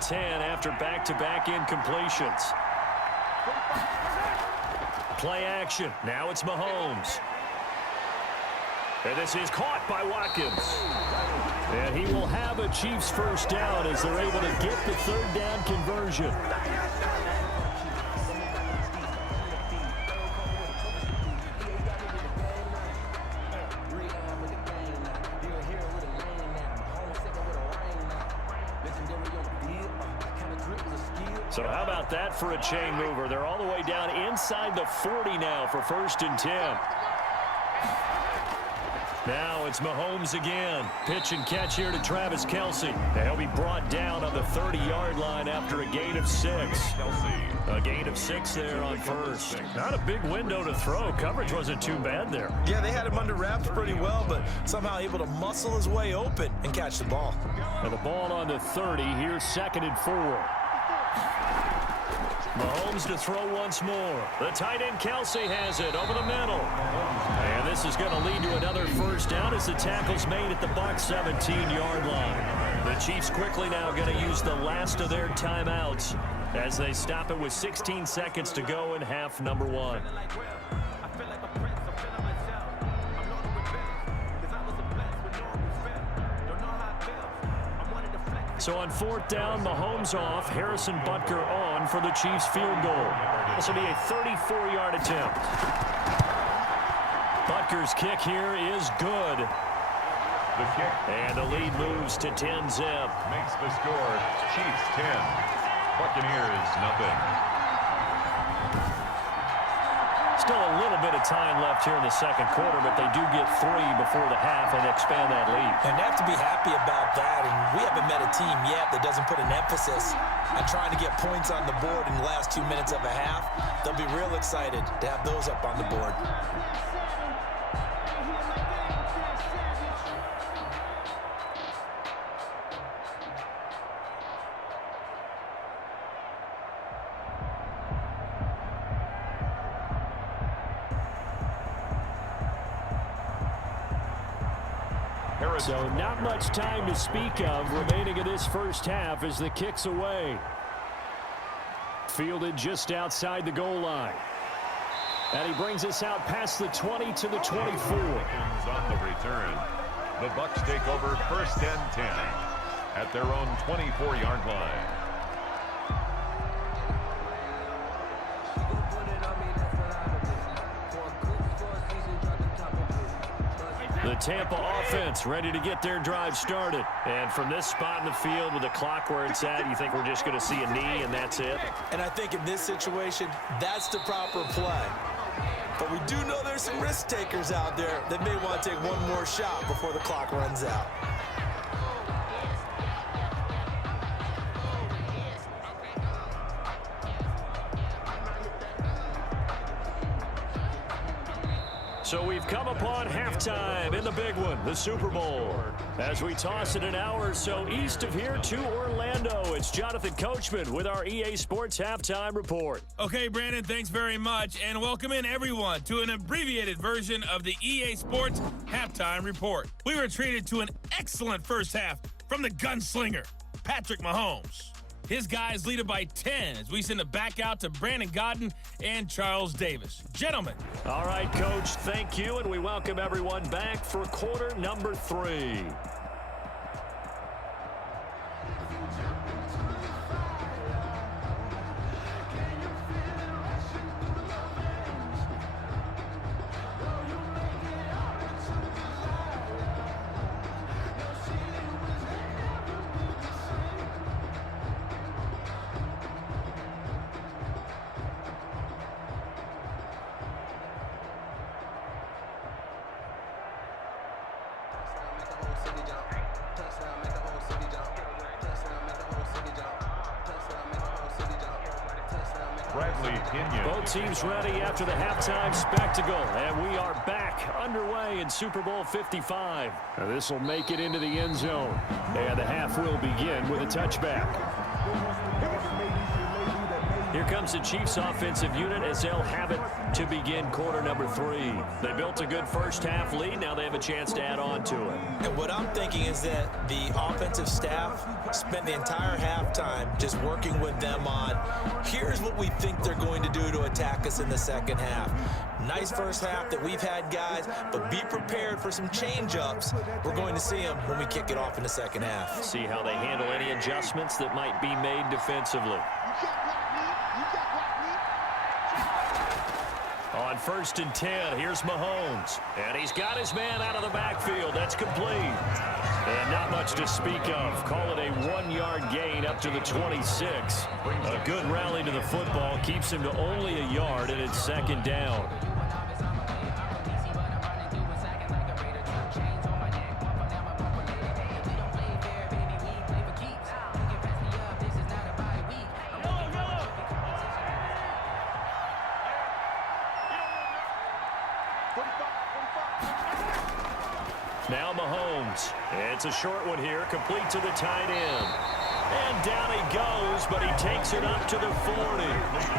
10 after back-to-back incompletions. Play action. Now it's Mahomes. And this is caught by Watkins. And he will have a Chiefs first down as they're able to get the third down conversion. So how about that for a chain mover? They're all the way down inside the 40 now for 1st and 10. Now it's Mahomes again. Pitch and catch here to Travis Kelce. And he'll be brought down on the 30-yard line after a gain of 6. A gain of 6 there on first. Not a big window to throw. Coverage wasn't too bad there. Yeah, they had him under wraps pretty well, but somehow able to muscle his way open and catch the ball. And the ball on the 30. Here's 2nd and 4. Mahomes to throw once more. The tight end Kelce has it over the middle. And this is going to lead to another first down as the tackle's made at the Bucs 17-yard line. The Chiefs quickly now going to use the last of their timeouts as they stop it with 16 seconds to go in half number 1. So on 4th down, Mahomes off, Harrison Butker on for the Chiefs field goal. This will be a 34-yard attempt. Butker's kick here is good. The kick. And the lead moves to 10-zip. Makes the score Chiefs 10, Buccaneers nothing. Still a little bit of time left here in the second quarter, but they do get 3 before the half and expand that lead. And they have to be happy about that, and we haven't met a team yet that doesn't put an emphasis on trying to get points on the board in the last 2 minutes of a half. They'll be real excited to have those up on the board. So not much time to speak of remaining in this first half as the kick's away. Fielded just outside the goal line. And he brings us out past the 20 to the 24. On the return, the Bucs take over 1st and 10 at their own 24-yard line. The Tampa offense ready to get their drive started. And from this spot in the field with the clock where it's at, you think we're just going to see a knee and that's it? And I think in this situation, that's the proper play. But we do know there's some risk takers out there that may want to take one more shot before the clock runs out. So we've come upon halftime in the big one, the Super Bowl. As we toss it an hour or so east of here to Orlando, it's Jonathan Coachman with our EA Sports Halftime Report. Okay, Brandon, thanks very much, and welcome in everyone to an abbreviated version of the EA Sports Halftime Report. We were treated to an excellent first half from the gunslinger, Patrick Mahomes. His guys lead it by 10 as we send it back out to Brandon Godden and Charles Davis. Gentlemen. All right, Coach, thank you, and we welcome everyone back for quarter number 3. Both teams ready after the halftime spectacle, and we are back underway in Super Bowl 55. This will make it into the end zone, and the half will begin with a touchback. Here comes the Chiefs offensive unit as they'll have it to begin quarter number 3. They built a good first half lead. Now they have a chance to add on to it. And what I'm thinking is that the offensive staff spent the entire halftime just working with them on, here's what we think they're going to do to attack us in the second half. Nice first half that we've had, guys, but be prepared for some change-ups. We're going to see them when we kick it off in the second half. See how they handle any adjustments that might be made defensively. On 1st and 10, here's Mahomes. And he's got his man out of the backfield. That's complete. And not much to speak of. Call it a 1-yard gain up to the 26. A good rally to the football keeps him to only a yard, and it's 2nd down. Now Mahomes. It's a short one here, complete to the tight end. And down he goes, but he takes it up to the 40.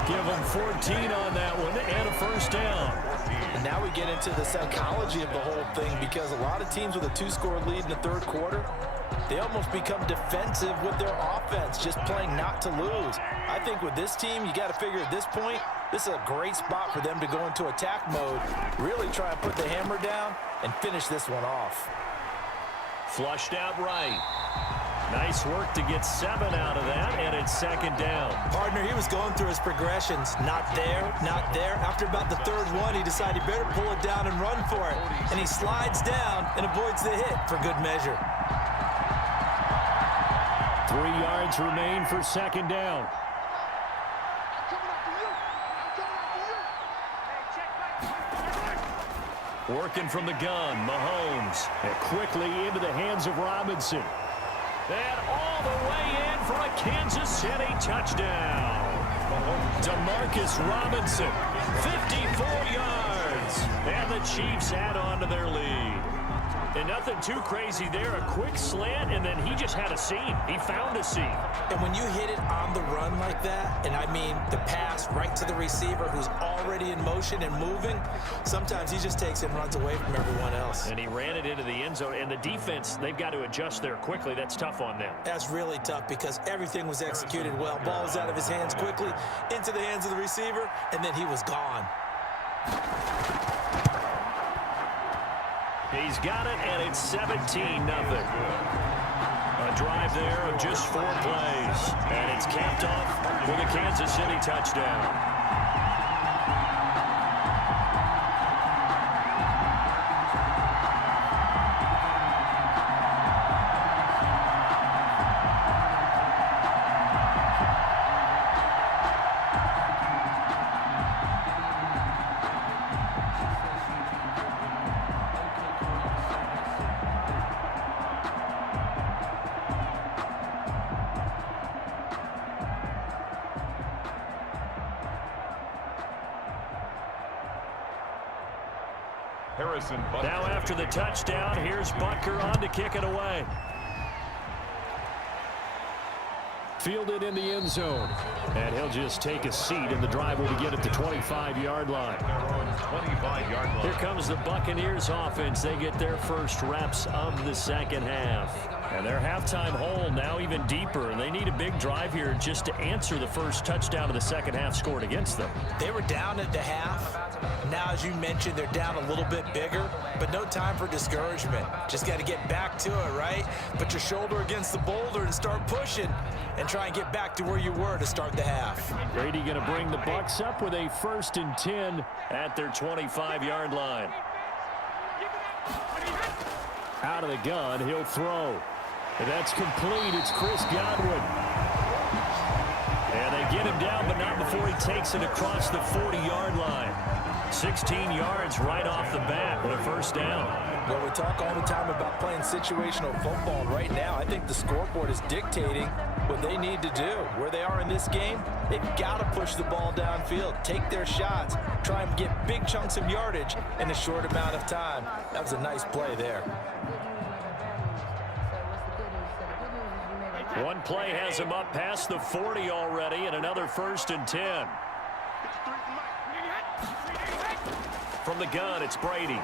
Give him 14 on that one and a 1st down. And now we get into the psychology of the whole thing, because a lot of teams with a 2-score lead in the 3rd quarter, they almost become defensive with their offense, just playing not to lose. I think with this team, you got to figure at this point, this is a great spot for them to go into attack mode, really try and put the hammer down and finish this one off. Flushed out right. Nice work to get 7 out of that, and it's 2nd down. Partner, he was going through his progressions. Not there, not there. After about the 3rd one, he decided he better pull it down and run for it. And he slides down and avoids the hit for good measure. 3 yards remain for 2nd down. Working from the gun, Mahomes. And quickly into the hands of Robinson. And all the way in for a Kansas City touchdown. DeMarcus Robinson, 54 yards. And the Chiefs add on to their lead. And nothing too crazy there. A quick slant, and then he just had a seam. He found a seam. And when you hit it on the run like that, and I mean the pass right to the receiver who's already in motion and moving, sometimes he just takes it and runs away from everyone else. And he ran it into the end zone. And the defense, they've got to adjust there quickly. That's tough on them. That's really tough because everything was executed well. Ball was out of his hands quickly, into the hands of the receiver, and then he was gone. He's got it, and it's 17-0. A drive there of just 4 plays. And it's capped off with a Kansas City touchdown. Now after the touchdown, here's Butker on to kick it away. Fielded in the end zone. And he'll just take a seat, and the drive will begin at the 25-yard line. Here comes the Buccaneers offense. They get their first reps of the 2nd half. And their halftime hole now even deeper, and they need a big drive here just to answer the first touchdown of the 2nd half scored against them. They were down at the half. Now, as you mentioned, they're down a little bit bigger, but no time for discouragement. Just got to get back to it, right? Put your shoulder against the boulder and start pushing and try and get back to where you were to start the half. Brady going to bring the Bucs up with a 1st and 10 at their 25-yard line. Out of the gun, he'll throw. And that's complete. It's Chris Godwin. And they get him down, but not before he takes it across the 40-yard line. 16 yards right off the bat with a 1st down. Well, we talk all the time about playing situational football, and right now I think the scoreboard is dictating what they need to do. Where they are in this game, they've got to push the ball downfield, take their shots, try and get big chunks of yardage in a short amount of time. That was a nice play there. One play has him up past the 40 already, and another 1st and 10. From the gun, it's Brady.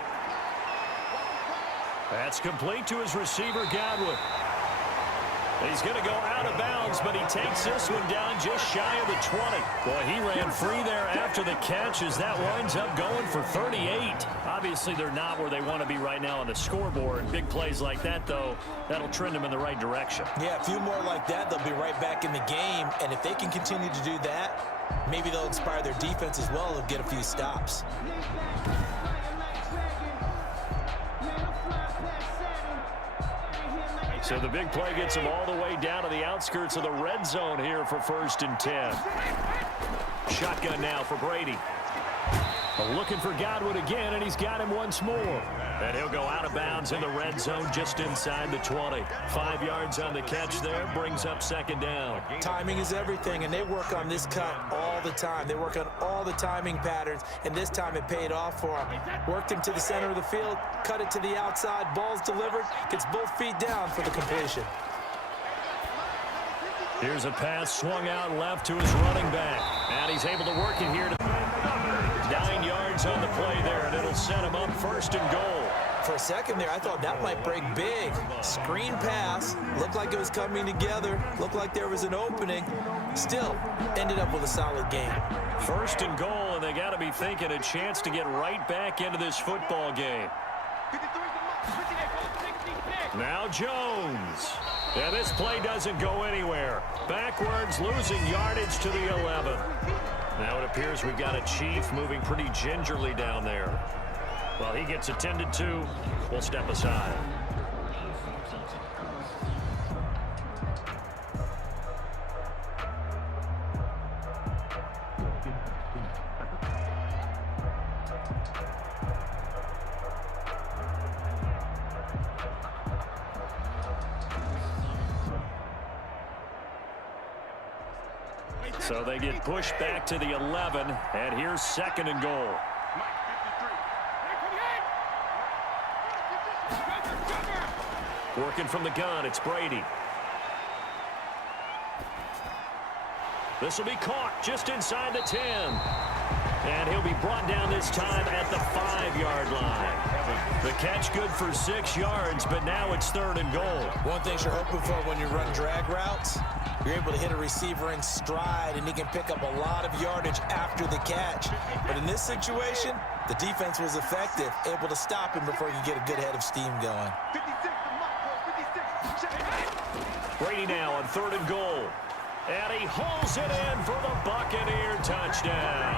That's complete to his receiver, Godwin. He's going to go out of bounds, but he takes this one down just shy of the 20. Boy, he ran free there after the catch as that winds up going for 38. Obviously, they're not where they want to be right now on the scoreboard. Big plays like that, though, that'll trend them in the right direction. Yeah, a few more like that, they'll be right back in the game. And if they can continue to do that, maybe they'll inspire their defense as well and get a few stops. So the big play gets him all the way down to the outskirts of the red zone here for 1st and 10. Shotgun now for Brady. Looking for Godwin again, and he's got him once more. And he'll go out of bounds in the red zone just inside the 20. 5 yards on the catch there, brings up 2nd down. Timing is everything, and they work on this cut all the time. They work on all the timing patterns, and this time it paid off for him. Worked him to the center of the field, cut it to the outside, ball's delivered, gets both feet down for the completion. Here's a pass swung out left to his running back. And he's able to work it here to 9 yards on the play there, and it'll set him up 1st and goal. For a second there, I thought that might break big. Screen pass, looked like it was coming together, looked like there was an opening. Still, ended up with a solid game. 1st and goal, and they got to be thinking a chance to get right back into this football game. Now Jones. And this play doesn't go anywhere. Backwards, losing yardage to the 11. Now it appears we've got a Chief moving pretty gingerly down there. While he gets attended to, we'll step aside. So they get pushed back to the 11, and here's 2nd and goal. Working from the gun, it's Brady. This will be caught just inside the 10. And he'll be brought down this time at the 5-yard line. The catch good for 6 yards, but now it's 3rd and goal. One thing you're hoping for when you run drag routes, you're able to hit a receiver in stride, and he can pick up a lot of yardage after the catch. But in this situation, the defense was effective, able to stop him before you get a good head of steam going. Brady now on 3rd and goal. And he hauls it in for the Buccaneer touchdown.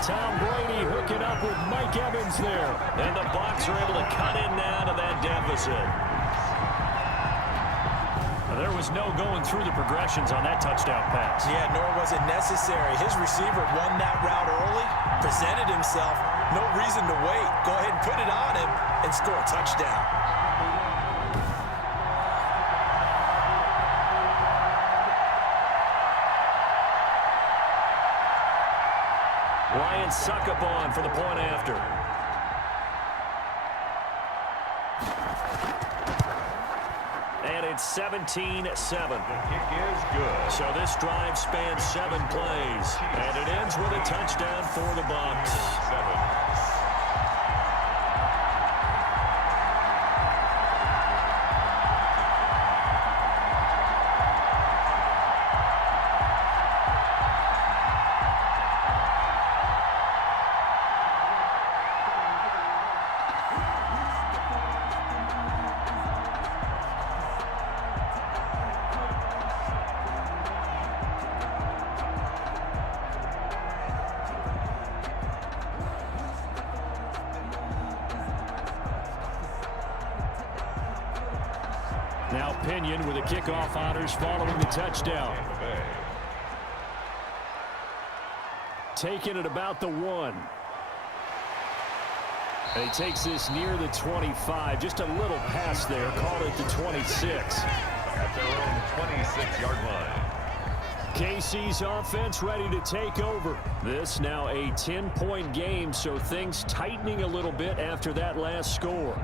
Tom Brady hooking up with Mike Evans there. And the Bucs are able to cut in now to that deficit. There was no going through the progressions on that touchdown pass. Yeah, nor was it necessary. His receiver won that route early, presented himself, no reason to wait. Go ahead and put it on him and score a touchdown. Ryan Succabon for the point after. And it's 17-7. The kick is good. So this drive spans 7 plays. And it ends with a touchdown for the Bucs. 7. Now Pinion with the kickoff honors following the touchdown. Taking it about the 1. And he takes this near the 25. Just a little pass there. Call it the 26. At their own 26-yard line. KC's offense ready to take over. This now a 10-point game, so things tightening a little bit after that last score.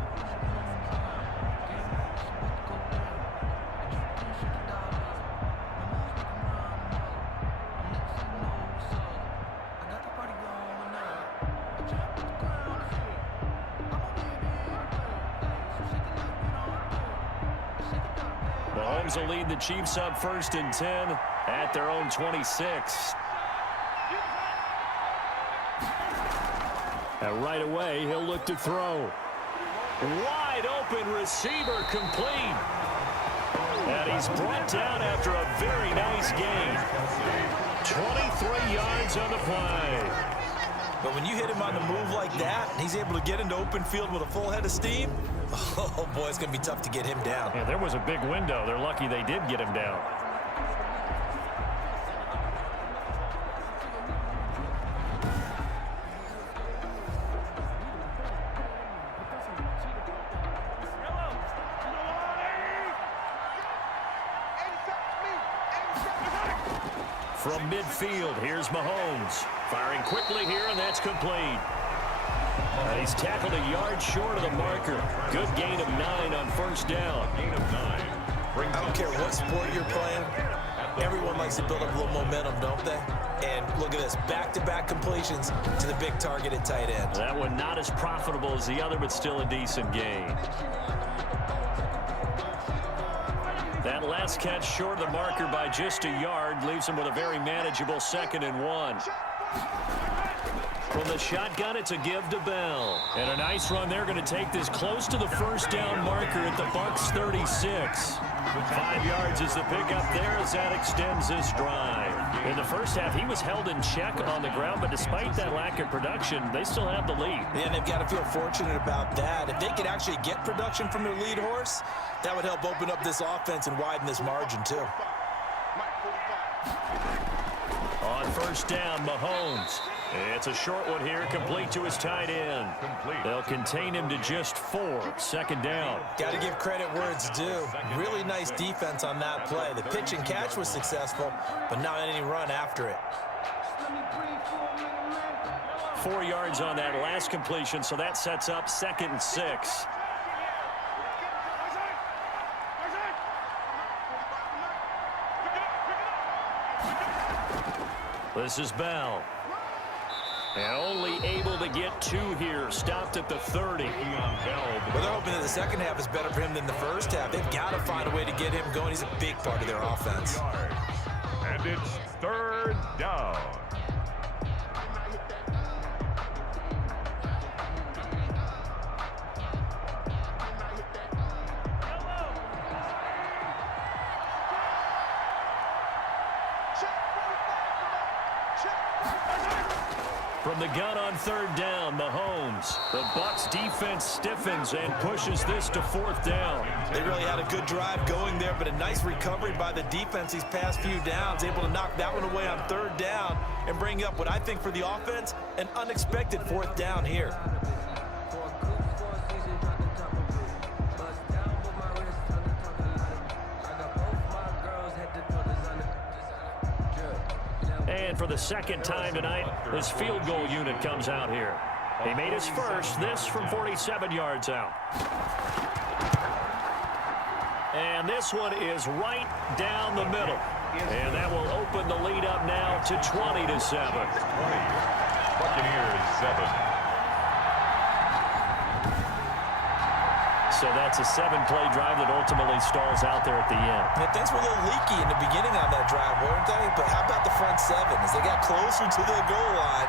Mahomes will lead the Chiefs up 1st and 10 at their own 26. And right away, he'll look to throw. Wide open receiver complete. And he's brought down after a very nice gain. 23 yards on the play. But when you hit him on the move like that, and he's able to get into open field with a full head of steam, oh boy, it's going to be tough to get him down. Yeah, there was a big window. They're lucky they did get him down. From midfield, here's Mahomes. Firing quickly here, and that's complete. He's tackled a yard short of the marker. Good gain of 9 on 1st down. Gain of 9. I don't care what sport you're playing. Everyone likes to build up a little momentum, don't they? And look at this, back-to-back completions to the big target at tight end. That one not as profitable as the other, but still a decent gain. That last catch short of the marker by just a yard leaves him with a very manageable 2nd and 1. From the shotgun, it's a give to Bell. And a nice run there, going to take this close to the 1st down marker at the Bucs 36. 5 yards is the pickup there as that extends this drive. In the first half, he was held in check on the ground, but despite that lack of production, they still have the lead. Yeah, and they've got to feel fortunate about that. If they could actually get production from their lead horse, that would help open up this offense and widen this margin, too. On 1st down, Mahomes. It's a short one here, complete to his tight end. They'll contain him to just 4. 2nd down. Got to give credit where it's due. Really nice defense on that play. The pitch and catch was successful, but not any run after it. 4 yards on that last completion, so that sets up 2nd and 6. This is Bell. And only able to get 2 here. Stopped at the 30. Well, they're hoping that the second half is better for him than the first half. They've got to find a way to get him going. He's a big part of their offense. And it's 3rd down. From the gun on 3rd down, Mahomes. The Bucs defense stiffens and pushes this to 4th down. They really had a good drive going there, but a nice recovery by the defense these past few downs, able to knock that one away on 3rd down and bring up what I think for the offense, an unexpected 4th down here. And for the 2nd time tonight, his field goal unit comes out here. He made his first, this from 47 yards out. And this one is right down the middle. And that will open the lead up now to 20-7. Buccaneers 7. So that's a 7-play drive that ultimately stalls out there at the end. Yeah, things were a little leaky in the beginning on that drive, weren't they? But how about the front 7? As they got closer to the goal line,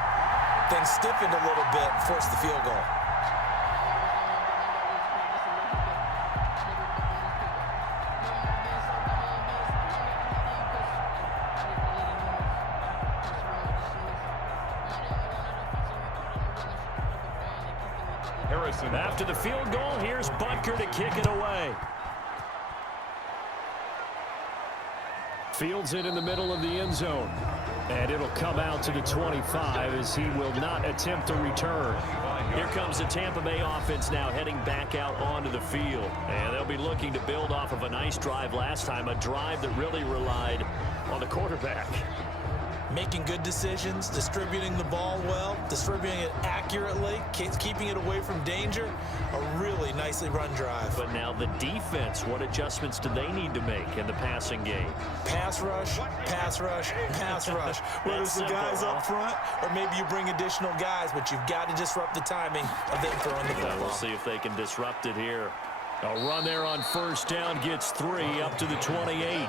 things stiffened a little bit and forced the field goal. After the field goal, here's Butker to kick it away. Fields it in the middle of the end zone. And it'll come out to the 25 as he will not attempt a return. Here comes the Tampa Bay offense now heading back out onto the field. And they'll be looking to build off of a nice drive last time, a drive that really relied on the quarterback. Making good decisions, distributing the ball well, distributing it accurately, keeping it away from danger. A really nicely run drive. But now the defense, what adjustments do they need to make in the passing game? Pass rush, pass rush, pass rush. Whether it's the guys up front or maybe you bring additional guys, but you've got to disrupt the timing of them throwing the football. We'll see if they can disrupt it here. A run there on first down gets 3 up to the 28.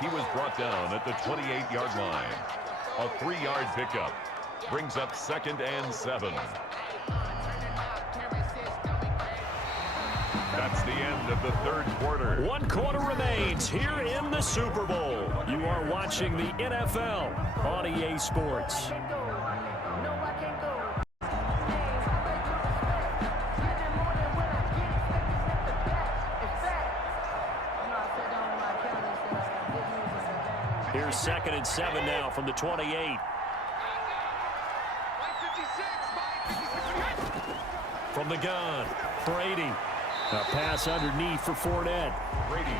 He was brought down at the 28-yard line. A 3-yard pickup brings up 2nd and 7. That's the end of the third quarter. 1 quarter remains here in the Super Bowl. You are watching the NFL on EA Sports. Here's 2nd and 7 now from the 28. From the gun, Brady. A pass underneath for Fournette.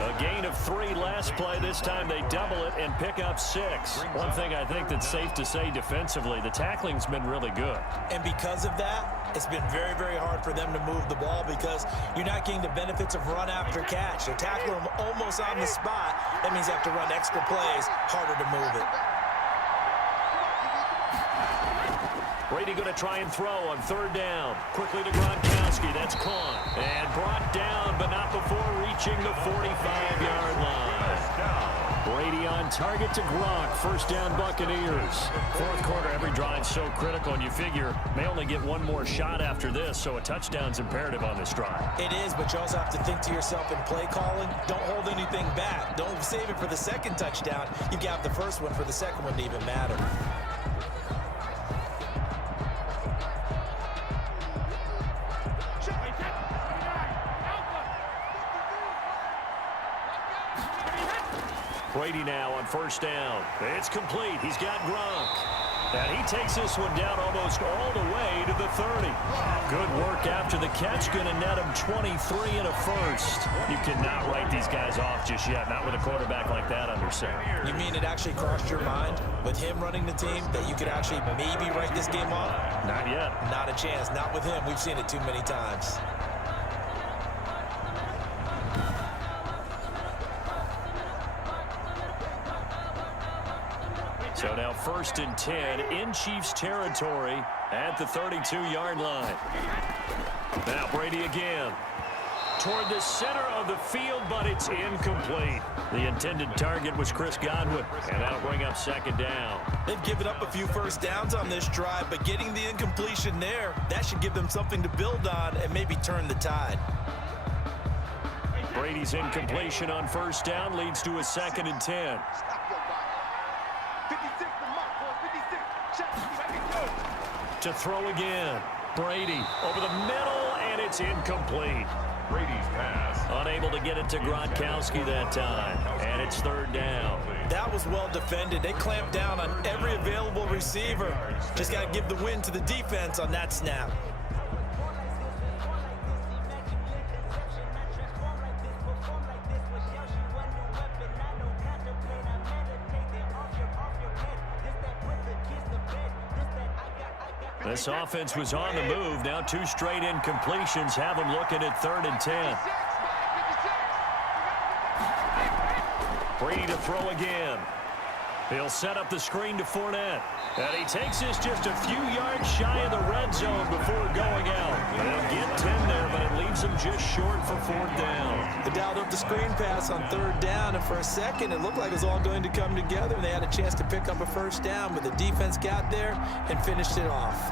A gain of 3 last play. This time they double it and pick up 6. One thing I think that's safe to say defensively, the tackling's been really good. And because of that, it's been very, very hard for them to move the ball because you're not getting the benefits of run after catch. They're tackling them almost on the spot. That means you have to run extra plays, harder to move it. Brady going to try and throw on 3rd down. Quickly to Gronkowski. That's caught. And brought down, but not before reaching the 45-yard line. Brady on target to Gronk. 1st down, Buccaneers. 4th quarter, every drive so critical, and you figure may only get one more shot after this, so a touchdown's imperative on this drive. It is, but you also have to think to yourself in play calling, don't hold anything back. Don't save it for the 2nd touchdown. You got the 1st one for the 2nd one to even matter. Brady now on 1st down. It's complete. He's got Gronk. And he takes this one down almost all the way to the 30. Good work after the catch. Going to net him 23 and a 1st. You cannot write these guys off just yet. Not with a quarterback like that under center. You mean it actually crossed your mind with him running the team that you could actually maybe write this game off? Not yet. Not a chance. Not with him. We've seen it too many times. So now 1st and 10 in Chiefs territory at the 32-yard line. Now Brady again. Toward the center of the field, but it's incomplete. The intended target was Chris Godwin, and that'll bring up 2nd down. They've given up a few 1st downs on this drive, but getting the incompletion there, that should give them something to build on and maybe turn the tide. Brady's incompletion on 1st down leads to a 2nd and 10. To throw again. Brady over the middle, and it's incomplete. Brady's pass. Unable to get it to Gronkowski that time, and it's 3rd down. That was well defended. They clamped down on every available receiver. Just got to give the win to the defense on that snap. This offense was on the move. Now 2 straight incompletions have them looking at 3rd and 10. Brady to throw again. He'll set up the screen to Fournette. And he takes this just a few yards shy of the red zone before going out. They'll get 10 there, but it leaves them just short for 4th down. They dialed up the screen pass on 3rd down, and for a second it looked like it was all going to come together, and they had a chance to pick up a 1st down, but the defense got there and finished it off.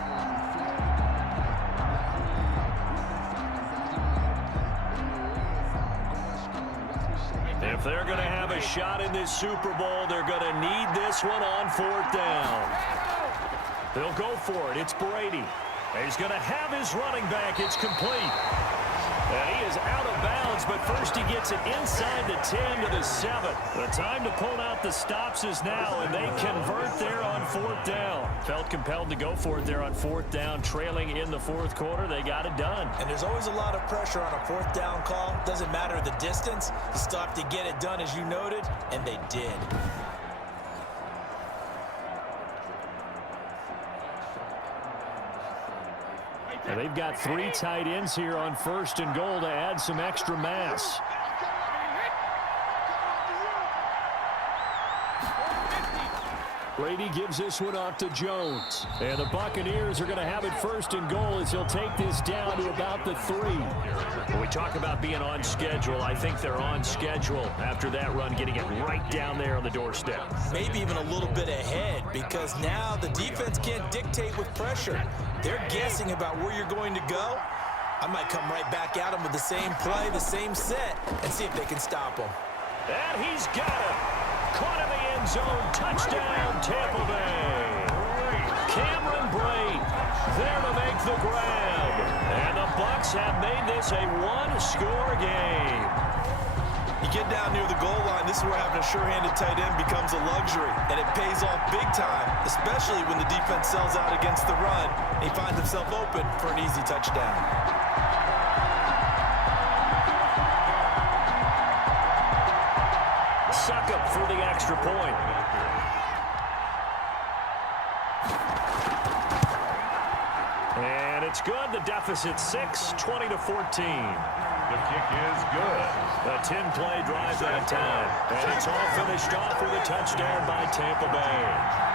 If they're going to have a shot in this Super Bowl, they're going to need this one on 4th down. They'll go for it. It's Brady. He's going to have his running back. It's complete. And he is out of bounds, but first he gets it inside the 10 to the 7. The time to pull out the stops is now, and they convert there on 4th down. Felt compelled to go for it there on 4th down, trailing in the 4th quarter. They got it done. And there's always a lot of pressure on a 4th down call. Doesn't matter the distance. You still have to get it done, as you noted, and they did. And they've got 3 tight ends here on 1st and goal to add some extra mass. Brady gives this one off to Jones. And the Buccaneers are going to have it first and goal as he'll take this down to about the 3. When we talk about being on schedule, I think they're on schedule after that run, getting it right down there on the doorstep. Maybe even a little bit ahead, because now the defense can't dictate with pressure. They're guessing about where you're going to go. I might come right back at them with the same play, the same set, and see if they can stop them. And he's got it. Caught in the end zone. Touchdown, Tampa Bay. Cameron Brate there to make the grab. And the Bucs have made this a one-score game. You get down near the goal line, this is where having a sure-handed tight end becomes a luxury, and it pays off big time, especially when the defense sells out against the run. He finds himself open for an easy touchdown. Succop for the extra point. And it's good. The deficit 6, 20-14. The kick is good. A 10-play drive that time. And it's all finished off with a touchdown by Tampa Bay.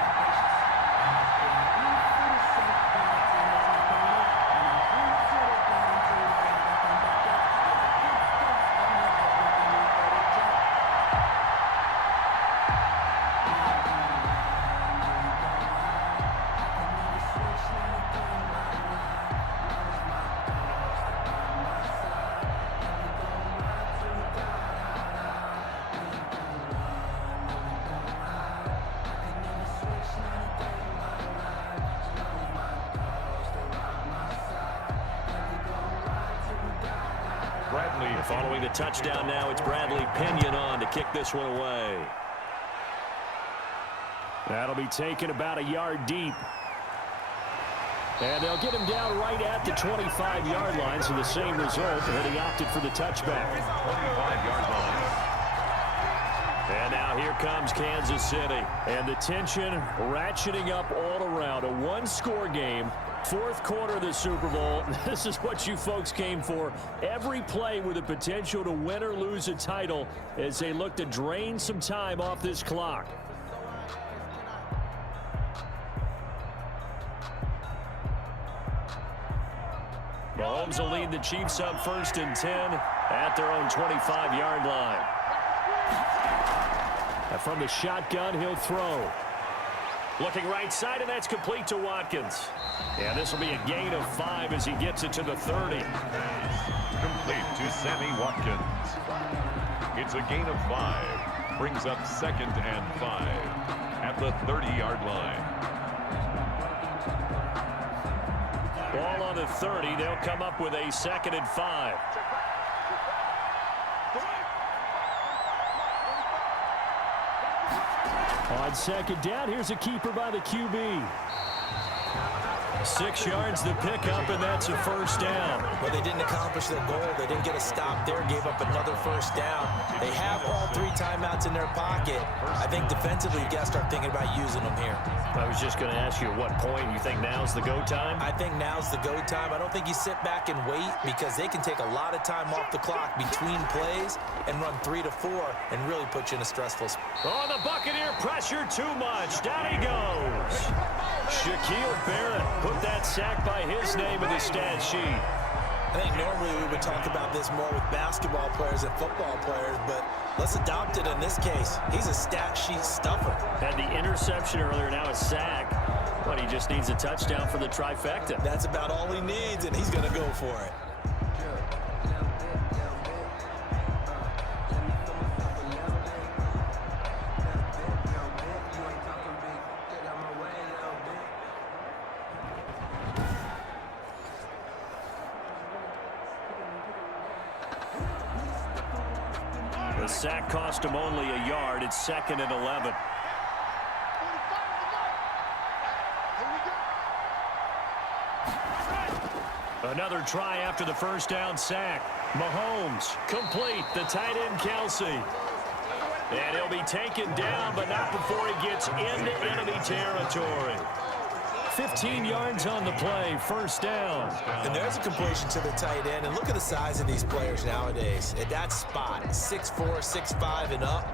Following the touchdown now, it's Bradley Pinion on to kick this one away. That'll be taken about a yard deep. And they'll get him down right at the 25-yard line, so the same result, and he opted for the touchback. 25-yard line. And now here comes Kansas City. And the tension ratcheting up all around. A one-score game. Fourth quarter of the Super Bowl. This is what you folks came for. Every play with the potential to win or lose a title as they look to drain some time off this clock. Mahomes will lead the Chiefs up 1st and 10 at their own 25-yard line. And from the shotgun, he'll throw. Looking right side, and that's complete to Watkins. And this will be a gain of 5 as he gets it to the 30. Complete to Sammy Watkins. It's a gain of 5. Brings up 2nd and 5 at the 30-yard line. Ball on the 30. They'll come up with a 2nd and 5. On 2nd down, here's a keeper by the QB. 6 yards the pickup, and that's a 1st down. Well, they didn't accomplish their goal. They didn't get a stop there, gave up another 1st down. They have all 3 timeouts in their pocket. I think defensively, you got to start thinking about using them here. I was just going to ask you at what point you think now's the go time? I think now's the go time. I don't think you sit back and wait, because they can take a lot of time off the clock between plays and run 3 to 4 and really put you in a stressful spot. Oh, the Buccaneer pressure too much. Down he goes. Shaquille Barrett put that sack by his name in the stat sheet. I think normally we would talk about this more with basketball players and football players, but let's adopt it in this case. He's a stat sheet stuffer. Had the interception earlier, now a sack. But he just needs a touchdown for the trifecta. That's about all he needs, and he's going to go for it. The sack cost him only a yard. It's 2nd and 11. Another try after the 1st down sack. Mahomes complete. The tight end Kelsey. And he'll be taken down, but not before he gets into enemy territory. 15 yards on the play, 1st down. And there's a completion to the tight end. And look at the size of these players nowadays. At that spot, 6'4", 6'5", and up.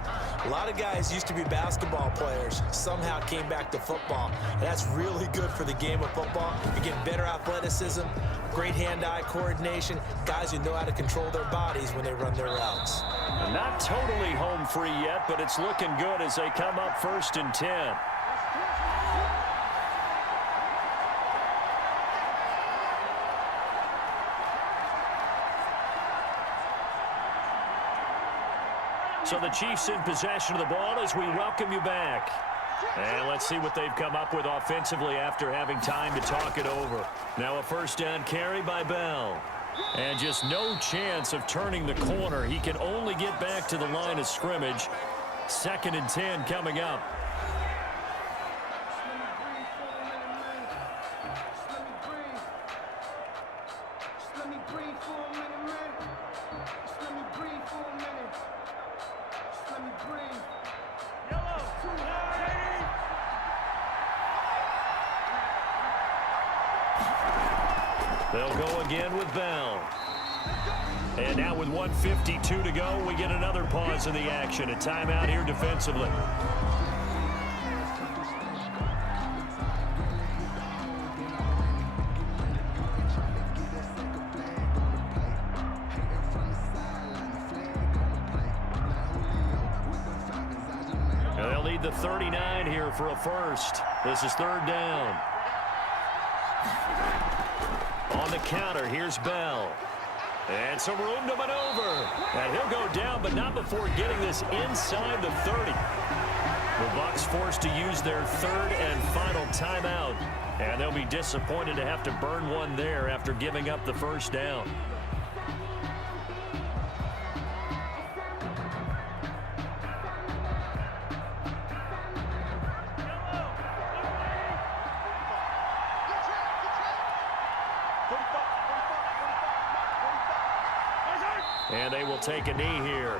A lot of guys used to be basketball players, somehow came back to football. And that's really good for the game of football. You're getting better athleticism, great hand-eye coordination, guys who know how to control their bodies when they run their routes. Not totally home free yet, but it's looking good as they come up 1st and 10. So the Chiefs in possession of the ball as we welcome you back. And let's see what they've come up with offensively after having time to talk it over. Now a 1st down carry by Bell. And just no chance of turning the corner. He can only get back to the line of scrimmage. 2nd and 10 coming up. They'll go again with Bell. And now with 1:52 to go, we get another pause in the action. A timeout here defensively. And they'll need the 39 here for a first. This is 3rd down. On the counter, here's Bell. And some room to maneuver. And he'll go down, but not before getting this inside the 30. The Bucs forced to use their 3rd and final timeout. And they'll be disappointed to have to burn one there after giving up the 1st down. And they will take a knee here.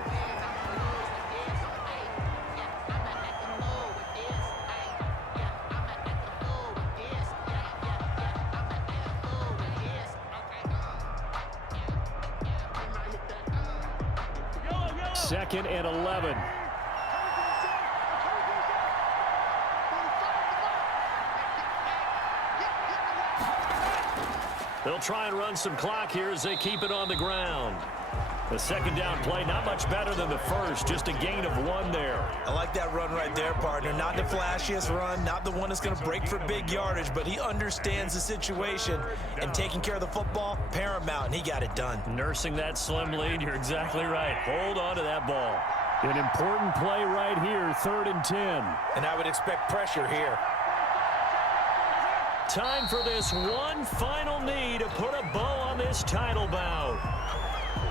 Second and 11. They'll try and run some clock here as they keep it on the ground. The 2nd down play, not much better than the first, just a gain of 1 there. I like that run right there, partner. Not the flashiest run, not the one that's going to break for big yardage, but he understands the situation, and taking care of the football, paramount, and he got it done. Nursing that slim lead, you're exactly right. Hold on to that ball. An important play right here, 3rd and 10. And I would expect pressure here. Time for this one final knee to put a bow on this title bout.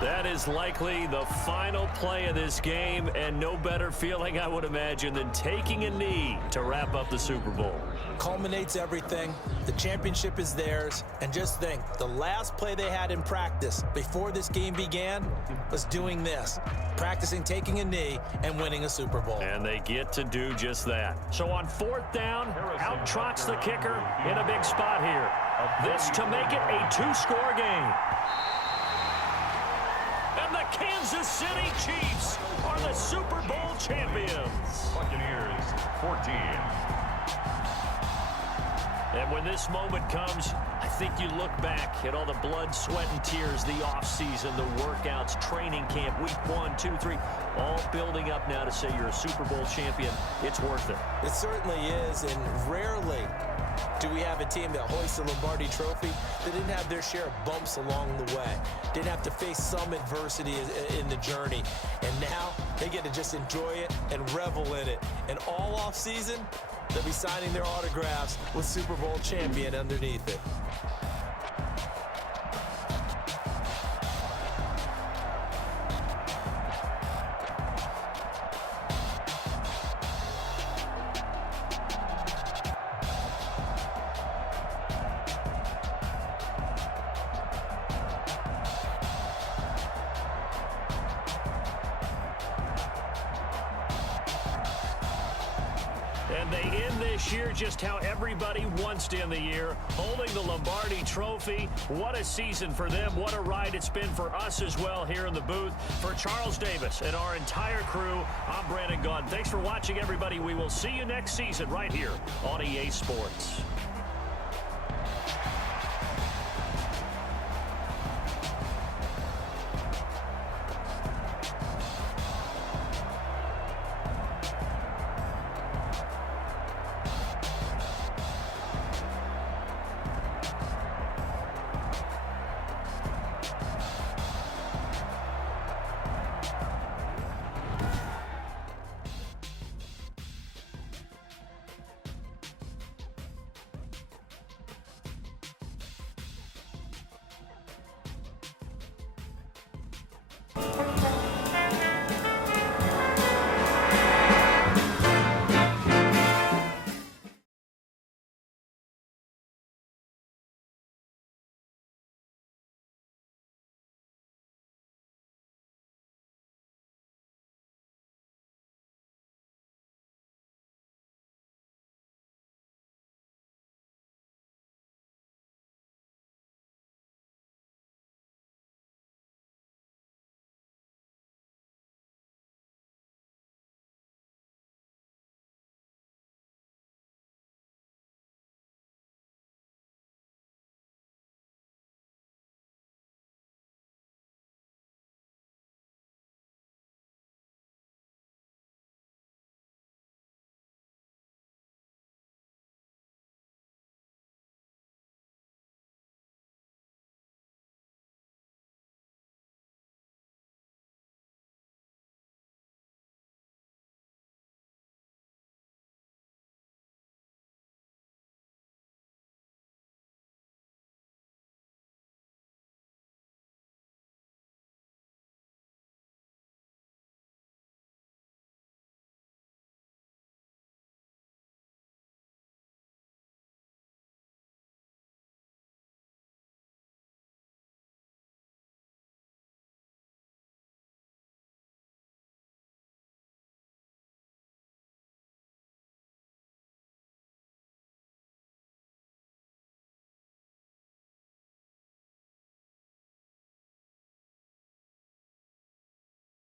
That is likely the final play of this game, and no better feeling, I would imagine, than taking a knee to wrap up the Super Bowl. Culminates everything. The championship is theirs. And just think, the last play they had in practice before this game began was doing this, practicing taking a knee and winning a Super Bowl. And they get to do just that. So on 4th down, out trots the kicker in a big spot here. This to make it a 2-score game. And the Kansas City Chiefs are the Super Bowl champions. Buccaneers 14. And when this moment comes, I think you look back at all the blood, sweat, and tears, the offseason, the workouts, training camp, week 1, 2, 3, all building up now to say you're a Super Bowl champion. It's worth it. It certainly is, and rarely do we have a team that hoists the Lombardi Trophy that didn't have their share of bumps along the way, didn't have to face some adversity in the journey, and now they get to just enjoy it and revel in it. And all off season, they'll be signing their autographs with Super Bowl champion underneath it. And they end this year just how everybody wants to end the year, holding the Lombardi Trophy. What a season for them. What a ride it's been for us as well here in the booth. For Charles Davis and our entire crew, I'm Brandon Gaudin. Thanks for watching, everybody. We will see you next season right here on EA Sports.